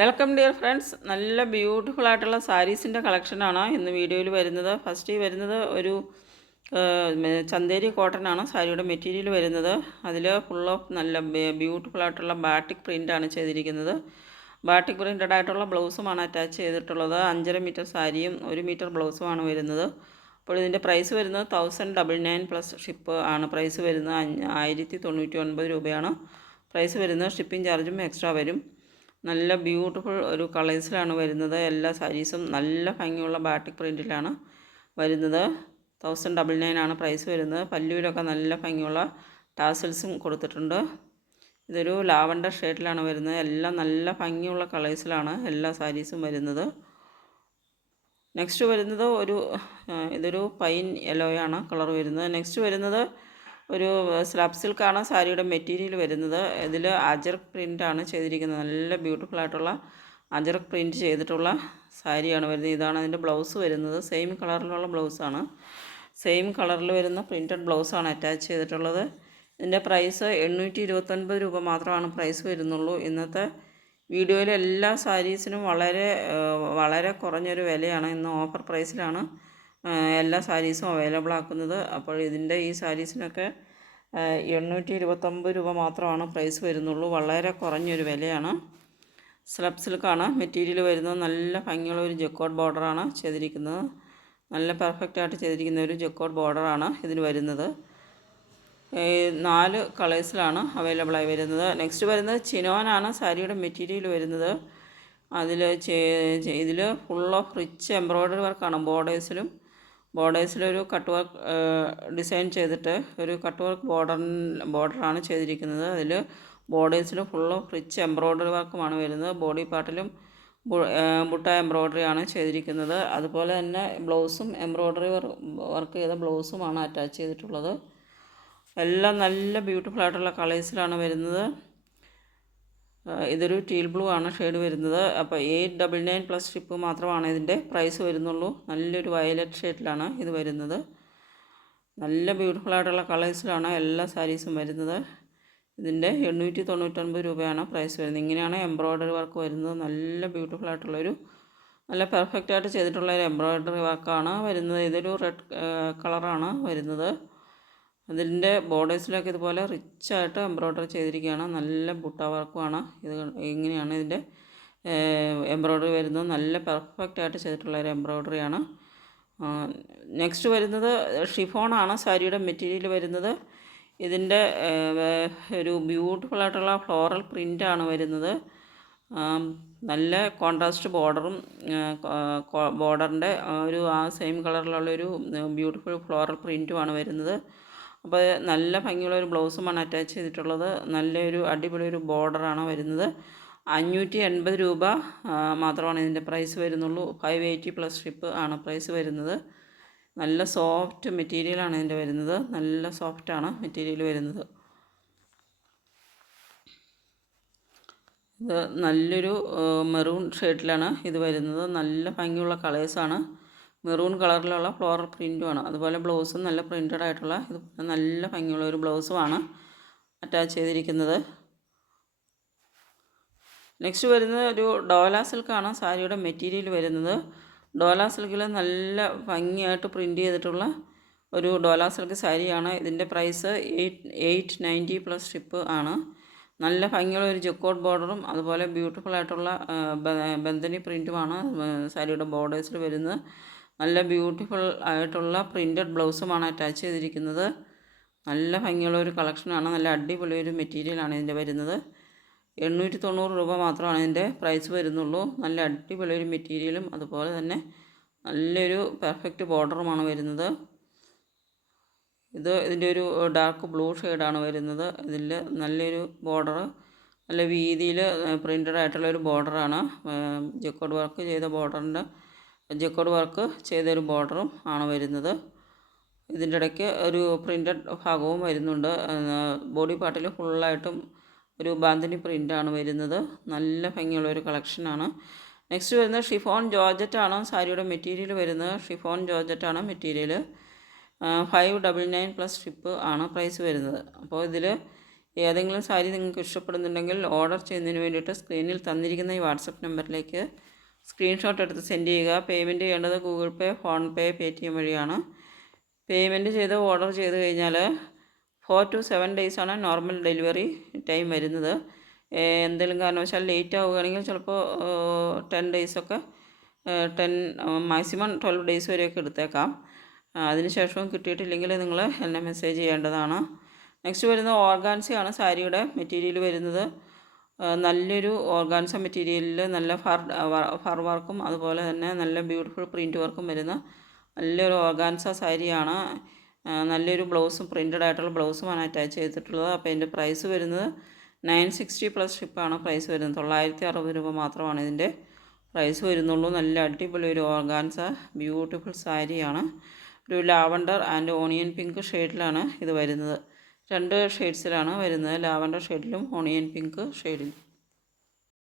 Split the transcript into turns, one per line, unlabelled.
Welcome dear friends നല്ല beautiful ആയിട്ടുള്ള സാരീസിന്റെ കളക്ഷനാണ് ഇന്ന് വീഡിയോയിൽ വരുന്നത്. ഫസ്റ്റ് വരുന്നത് ഒരു ചന്തേരി കോട്ടൺ ആണ് സാരിയുടെ മെറ്റീരിയൽ വരുന്നത്. അതിൽ ഫുൾ ഓഫ് നല്ല ബ്യൂട്ടിഫുൾ ആയിട്ടുള്ള ബാട്ടിക് പ്രിന്റാണ് ചെയ്തിരിക്കുന്നത്. ബാട്ടിക് പ്രിന്റഡ് ആയിട്ടുള്ള ബ്ലൗസുമാണ് അറ്റാച്ച് ചെയ്തിട്ടുള്ളത്. അഞ്ചര മീറ്റർ സാരിയും ഒരു മീറ്റർ ബ്ലൗസുമാണ് വരുന്നത്. അപ്പോൾ ഇതിന്റെ പ്രൈസ് വരുന്നത് thousand double nine plus ship ആണ്. പ്രൈസ് വരുന്നത് ആയിരത്തി തൊണ്ണൂറ്റി ഒൻപത് രൂപയാണ്. പ്രൈസ് വരുന്നത് ഷിപ്പിംഗ് ചാർജും എക്സ്ട്രാ വരും. നല്ല ബ്യൂട്ടിഫുൾ ഒരു കളേഴ്സിലാണ് വരുന്നത്. എല്ലാ സാരീസും നല്ല ഭംഗിയുള്ള ബാട്ടിക് പ്രിന്റിലാണ് വരുന്നത്. തൗസൻഡ് ഡബിൾ നയൻ ആണ് പ്രൈസ് വരുന്നത്. പല്ലുവിലൊക്കെ നല്ല ഭംഗിയുള്ള ടാസൽസും കൊടുത്തിട്ടുണ്ട്. ഇതൊരു ലാവണ്ടർ ഷെയ്ഡിലാണ് വരുന്നത്. എല്ലാം നല്ല ഭംഗിയുള്ള കളേഴ്സിലാണ് എല്ലാ സാരീസും വരുന്നത്. നെക്സ്റ്റ് വരുന്നത് ഒരു ഇതൊരു പൈൻ യെല്ലോയാണ് കളർ വരുന്നത്. നെക്സ്റ്റ് വരുന്നത് ഒരു സ്ലബ്സിൽ സിൽക്കാണ് സാരിയുടെ മെറ്റീരിയൽ വരുന്നത്. ഇതിൽ അജർക്ക് പ്രിന്റാണ് ചെയ്തിരിക്കുന്നത്. നല്ല ബ്യൂട്ടിഫുൾ ആയിട്ടുള്ള അജർക്ക് പ്രിന്റ് ചെയ്തിട്ടുള്ള സാരിയാണ് വരുന്നത്. ഇതാണ് അതിന്റെ ബ്ലൗസ് വരുന്നത്. സെയിം കളറിലുള്ള ബ്ലൗസാണ്. സെയിം കളറിൽ വരുന്ന പ്രിന്റഡ് ബ്ലൗസാണ് അറ്റാച്ച് ചെയ്തിട്ടുള്ളത്. ഇതിന്റെ പ്രൈസ് എണ്ണൂറ്റി ഇരുപത്തൊൻപത് രൂപ മാത്രമാണ് പ്രൈസ് വരുന്നുള്ളൂ. ഇന്നത്തെ വീഡിയോയിലെ എല്ലാ സാരീസിനും വളരെ വളരെ കുറഞ്ഞൊരു വിലയാണ് ഇന്ന് ഓഫർ പ്രൈസിലാണ് എല്ലാ സാരീസും അവൈലബിൾ ആക്കുന്നത്. അപ്പോൾ ഇതിന്റെ ഈ സാരീസിനൊക്കെ എണ്ണൂറ്റി ഇരുപത്തൊമ്പത് രൂപ മാത്രമാണ് പ്രൈസ് വരുന്നുള്ളൂ. വളരെ കുറഞ്ഞൊരു വിലയാണ്. സ്ലബ് സിൽക്കാണ് മെറ്റീരിയൽ വരുന്നത്. നല്ല ഭംഗിയുള്ള ഒരു ജക്കോട്ട് ബോർഡറാണ് ചെയ്തിരിക്കുന്നത്. നല്ല പെർഫെക്റ്റ് ആയിട്ട് ചെയ്തിരിക്കുന്ന ഒരു ജക്കോട്ട് ബോർഡറാണ് ഇതിന് വരുന്നത്. നാല് കളേഴ്സിലാണ് അവൈലബിൾ ആയി വരുന്നത്. നെക്സ്റ്റ് വരുന്നത് ചിനോനാണ്. സാരിയുടെ മെറ്റീരിയൽ വരുന്നത്. അതിൽ ഇതിൽ ഫുൾ ഓഫ് റിച്ച് എംബ്രോയ്ഡറി വർക്കാണ് ബോർഡേഴ്സിലും. ബോർഡേഴ്സിലൊരു കട്ട് വർക്ക് ഡിസൈൻ ചെയ്തിട്ട് ഒരു കട്ട് വർക്ക് ബോർഡർ ബോർഡറാണ് ചെയ്തിരിക്കുന്നത്. അതിൽ ബോർഡേഴ്സിൽ ഫുള്ള് റിച്ച് എംബ്രോയ്ഡറി വർക്കുമാണ് വരുന്നത്. ബോഡി പാർട്ടിലും ബുട്ട എംബ്രോയ്ഡറി ആണ് ചെയ്തിരിക്കുന്നത്. അതുപോലെ തന്നെ ബ്ലൗസും എംബ്രോയ്ഡറി വർക്ക് ചെയ്ത ബ്ലൗസുമാണ് അറ്റാച്ച് ചെയ്തിട്ടുള്ളത്. എല്ലാം നല്ല ബ്യൂട്ടിഫുൾ ആയിട്ടുള്ള കളേഴ്സിലാണ് വരുന്നത്. ഇതൊരു ടീൽ ബ്ലൂ ആണ് ഷെയ്ഡ് വരുന്നത്. അപ്പോൾ eight double nine plus ship മാത്രമാണ് ഇതിന്റെ പ്രൈസ് വരുന്നുള്ളൂ. നല്ലൊരു വയലറ്റ് ഷെയ്ഡിലാണ് ഇത് വരുന്നത്. നല്ല ബ്യൂട്ടിഫുൾ ആയിട്ടുള്ള കളേഴ്സിലാണ് എല്ലാ സാരീസും വരുന്നത്. ഇതിന്റെ എണ്ണൂറ്റി തൊണ്ണൂറ്റൊൻപത് രൂപയാണ് പ്രൈസ് വരുന്നത്. ഇങ്ങനെയാണ് എംബ്രോയ്ഡറി വർക്ക് വരുന്നത്. നല്ല ബ്യൂട്ടിഫുൾ ആയിട്ടുള്ളൊരു നല്ല പെർഫെക്റ്റ് ആയിട്ട് ചെയ്തിട്ടുള്ള ഒരു എംബ്രോയ്ഡറി വർക്കാണ് വരുന്നത്. ഇതൊരു റെഡ് കളറാണ് വരുന്നത്. അതിന്റെ ബോർഡേഴ്സിലൊക്കെ ഇതുപോലെ റിച്ചായിട്ട് എംബ്രോയ്ഡറി ചെയ്തിരിക്കുകയാണ്. നല്ല ബുട്ട വർക്കുമാണ്. ഇത് ഇങ്ങനെയാണ് ഇതിന്റെ എംബ്രോയ്ഡറി വരുന്നത്. നല്ല പെർഫെക്റ്റ് ആയിട്ട് ചെയ്തിട്ടുള്ള ഒരു എംബ്രോയ്ഡറിയാണ്. നെക്സ്റ്റ് വരുന്നത് ഷിഫോണാണ്. സാരിയുടെ മെറ്റീരിയൽ വരുന്നത്. ഇതിന്റെ ഒരു ബ്യൂട്ടിഫുൾ ആയിട്ടുള്ള ഫ്ലോറൽ പ്രിന്റാണ് വരുന്നത്. നല്ല കോൺട്രാസ്റ്റ് ബോർഡറും ബോർഡറിന്റെ ഒരു ആ സെയിം കളറിലുള്ള ഒരു ബ്യൂട്ടിഫുൾ ഫ്ലോറൽ പ്രിന്റുമാണ് വരുന്നത്. അപ്പോൾ നല്ല ഭംഗിയുള്ള ഒരു ബ്ലൗസുമാണ് അറ്റാച്ച് ചെയ്തിട്ടുള്ളത്. നല്ലൊരു അടിപൊളി ഒരു ബോർഡറാണ് വരുന്നത്. അഞ്ഞൂറ്റി എൺപത് രൂപ മാത്രമാണ് ഇതിന്റെ പ്രൈസ് വരുന്നുള്ളൂ. ഫൈവ് എയ്റ്റി പ്ലസ് ഷിപ്പ് ആണ് പ്രൈസ് വരുന്നത്. നല്ല സോഫ്റ്റ് മെറ്റീരിയലാണ് ഇതിന്റെ വരുന്നത്. നല്ല സോഫ്റ്റാണ് മെറ്റീരിയൽ വരുന്നത്. ഇത് നല്ലൊരു മെറൂൺ ഷെയ്ഡിലാണ് ഇത് വരുന്നത്. നല്ല ഭംഗിയുള്ള കളേഴ്സാണ് മെറൂൺ കളറിലുള്ള ഫ്ലോറൽ പ്രിന്റുമാണ് അതുപോലെ ബ്ലൗസും നല്ല പ്രിന്റഡ് ആയിട്ടുള്ള ഇത് നല്ല ഭംഗിയുള്ള ഒരു ബ്ലൗസുമാണ് അറ്റാച്ച് ചെയ്തിരിക്കുന്നത്. നെക്സ്റ്റ് വരുന്നത് ഒരു ഡോല സിൽക്കാണ് സാരിയുടെ മെറ്റീരിയൽ വരുന്നത്. ഡോല സിൽക്കിൽ നല്ല ഭംഗിയായിട്ട് പ്രിന്റ് ചെയ്തിട്ടുള്ള ഒരു ഡോല സിൽക്ക് സാരിയാണ്. ഇതിന്റെ price eight eight ninety plus ship ആണ്. നല്ല ഭംഗിയുള്ള ഒരു ജക്കോട്ട് ബോർഡറും അതുപോലെ ബ്യൂട്ടിഫുൾ ആയിട്ടുള്ള ബന്ധനി പ്രിന്റുമാണ് സാരിയുടെ ബോർഡേഴ്സിൽ വരുന്നത്. നല്ല ബ്യൂട്ടിഫുൾ ആയിട്ടുള്ള പ്രിന്റഡ് ബ്ലൗസുമാണ് അറ്റാച്ച് ചെയ്തിരിക്കുന്നത്. നല്ല ഭംഗിയുള്ള ഒരു കളക്ഷനാണ് നല്ല അടിപൊളി ഒരു മെറ്റീരിയലാണ് ഇതിന്റെ വരുന്നത്. എണ്ണൂറ്റി തൊണ്ണൂറ് രൂപ മാത്രമാണ് ഇതിന്റെ പ്രൈസ് വരുന്നുള്ളൂ. നല്ല അടിപൊളി ഒരു മെറ്റീരിയലും അതുപോലെ തന്നെ നല്ലൊരു പെർഫെക്റ്റ് ബോർഡറുമാണ് വരുന്നത്. ഇത് ഇതിന്റെ ഒരു ഡാർക്ക് ബ്ലൂ ഷെയ്ഡാണ് വരുന്നത്. ഇതിൽ നല്ലൊരു ബോർഡർ നല്ല വീതിയിൽ പ്രിന്റഡ് ആയിട്ടുള്ള ഒരു ബോർഡറാണ് ജക്കോഡ് വർക്ക് ചെയ്ത ബോർഡറിന്റെ ജക്കോഡ് വർക്ക് ചെയ്തൊരു ബോർഡറും ആണ് വരുന്നത്. ഇതിന്റെ ഇടയ്ക്ക് ഒരു പ്രിന്റഡ് ഭാഗവും വരുന്നുണ്ട്. ബോഡി പാർട്ടിൽ ഫുള്ളായിട്ടും ഒരു ബാന്തിനി പ്രിന്റാണ് വരുന്നത്. നല്ല ഭംഗിയുള്ള ഒരു കളക്ഷനാണ് നെക്സ്റ്റ് വരുന്നത് ഷിഫോൺ ജോർജറ്റാണ് സാരിയുടെ മെറ്റീരിയൽ വരുന്നത്. Chiffon ജോർജറ്റാണ് material five double nine plus ship ആണ് പ്രൈസ് വരുന്നത്. അപ്പോൾ ഇതിൽ ഏതെങ്കിലും സാരി നിങ്ങൾക്ക് ഇഷ്ടപ്പെടുന്നുണ്ടെങ്കിൽ ഓർഡർ ചെയ്യുന്നതിന് വേണ്ടിയിട്ട് സ്ക്രീനിൽ തന്നിരിക്കുന്ന ഈ വാട്സപ്പ് നമ്പറിലേക്ക് സ്ക്രീൻഷോട്ട് എടുത്ത് സെൻഡ് ചെയ്യുക. പേയ്മെന്റ് ചെയ്യേണ്ടത് Google Pay PhonePe Paytm വഴിയാണ്. പേയ്മെന്റ് ചെയ്ത് ഓർഡർ ചെയ്ത് കഴിഞ്ഞാൽ ഫോർ ടു സെവൻ ഡേയ്സാണ് നോർമൽ ഡെലിവറി ടൈം വരുന്നത്. എന്തെങ്കിലും കാരണവശാൽ ലേറ്റ് ആവുകയാണെങ്കിൽ ചിലപ്പോൾ ടെൻ ഡേയ്സൊക്കെ ടെൻ മാക്സിമം ട്വൽവ് ഡേയ്സ് വരെയൊക്കെ എടുത്തേക്കാം. അതിനുശേഷവും കിട്ടിയിട്ടില്ലെങ്കിൽ നിങ്ങൾ എന്നെ മെസ്സേജ് ചെയ്യേണ്ടതാണ്. നെക്സ്റ്റ് വരുന്നത് ഓർഗാൻസിയാണ് സാരിയുടെ മെറ്റീരിയൽ വരുന്നത്. നല്ലൊരു ഓർഗാൻസ മെറ്റീരിയലിൽ നല്ല ഫർ ഫർ വർക്കും അതുപോലെ തന്നെ നല്ല ബ്യൂട്ടിഫുൾ പ്രിന്റ് വർക്കും വരുന്ന നല്ലൊരു ഓർഗാൻസ സാരിയാണ്. നല്ലൊരു ബ്ലൗസും പ്രിന്റഡ് ആയിട്ടുള്ള ബ്ലൗസുമാണ് അറ്റാച്ച് ചെയ്തിട്ടുള്ളത്. അപ്പോൾ ഇതിന്റെ പ്രൈസ് വരുന്നത് നയൻ സിക്സ്റ്റി പ്ലസ് ഷിപ്പാണ് പ്രൈസ് വരുന്നത്. തൊള്ളായിരത്തി അറുപത് രൂപ മാത്രമാണ് ഇതിന്റെ പ്രൈസ് വരുന്നുള്ളൂ. നല്ല അടിപൊളി ഒരു ഓർഗാൻസ ബ്യൂട്ടിഫുൾ സാരിയാണ്. ഒരു ലാവണ്ടർ ആൻഡ് ഓണിയൻ പിങ്ക് ഷെയ്ഡിലാണ് ഇത് വരുന്നത്. രണ്ട് ഷെയ്ഡ്സിലാണ് വരുന്നത്. ലാവൻഡർ ഷെയ്ഡിലും ഓണിയൻ പിങ്ക് ഷെയ്ഡിലും